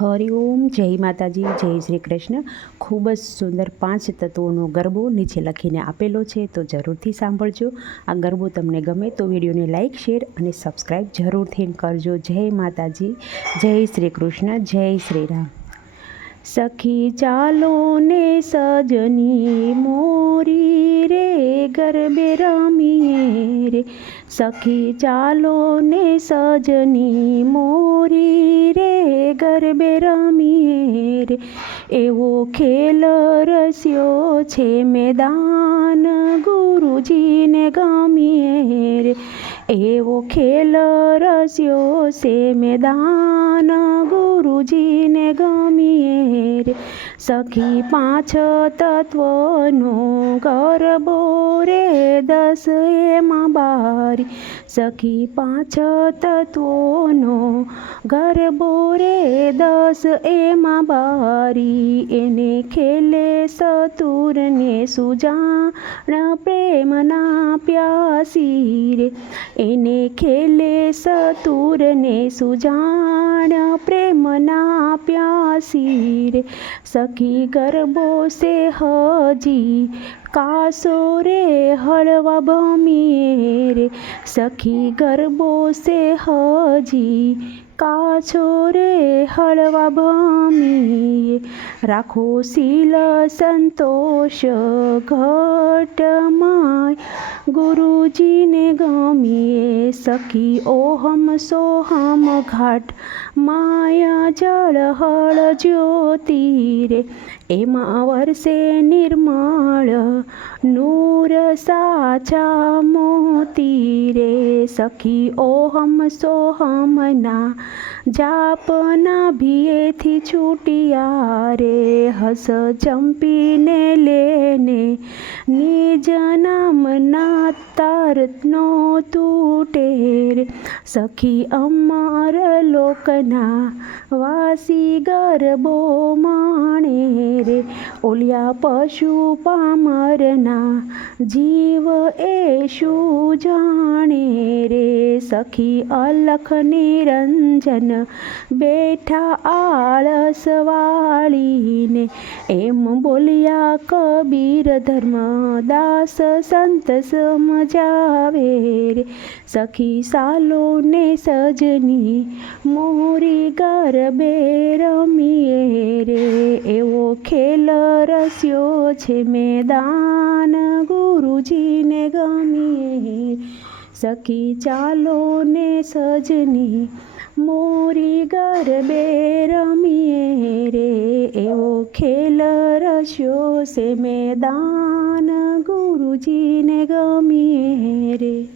હરિઓમ જય માતાજી, જય શ્રી કૃષ્ણ. ખૂબ જ સુંદર પાંચ તત્વોનો ગરબો નીચે લખીને આપેલો છે, તો જરૂરથી સાંભળજો. આ ગરબો તમને ગમે તો વિડીયોને લાઇક શેર અને સબસ્ક્રાઈબ જરૂરથી કરજો. જય માતાજી, જય શ્રી કૃષ્ણ, જય શ્રી રામ. સખી ચાલો ને સજની મોરી રે, ગરબે રમીએ રે. સખી ચાલો ને સજની મોરી રે ગરબે રમીએ રે એવો ખેલ રસ્યો છે મેદાન ગુરુજીને ગમીએ. રે એવો ખેલ રસ્યો છે મેદાન. ગુરુજીને ગમીએ રે. સખી પાંચ તત્વનો ગરબો રે દસ એમાં બારી. સખી પાંચ તત્વોનો ગરબો રે દસ એમાં બારી. એને ખેલે સતુરને સુજાણ પ્રેમના પ્યાસી રે. એને ખેલે સતુરને સુજાણ પ્રેમના પ્યાસી રે સખી ગરબો સે હજી કાસો રે હળવા ભમીએ રે સખી ગરબો સે હજી કાછો રે હળવા ભમીએ. રાખો શીલ સંતોષ ઘટમાય. ગુરુજીને ગમીએ. સખી ઓહમ સોહમ ઘાટ. માયા જળ હળ જ્યોતિ રે એમાં વર્ષે નિર્મળ. નૂર સાચા મોતી રે સખી ઓહમ સોહમના જાપના ભીએથી છૂટિયા રે હસ ચંપીને લેને નિજ નામના તારતનો તૂટે રે સખી અમાર લોકના વાસી ગરબો માણે ઓલિયા પશુ પામરના જીવ એ શું જાણે રે? સખી અલખ નિરંજન બેઠા આળસ વાળીને એમ બોલ્યા, કબીર ધર્મ દાસ સંત સમજાવે રે? સખી સાલો ને સજની મોરી ગરબે રમીએ રે? ખેલ રસ્યો છે મેદાન. ગુરુજીને ગમીએ. સખી ચાલો ને સજની મોરી ગરબે રમીએ રે, એવો ખેલ રસ્યો છે મેદાન. ગુરુજીને ગમીએ. રે.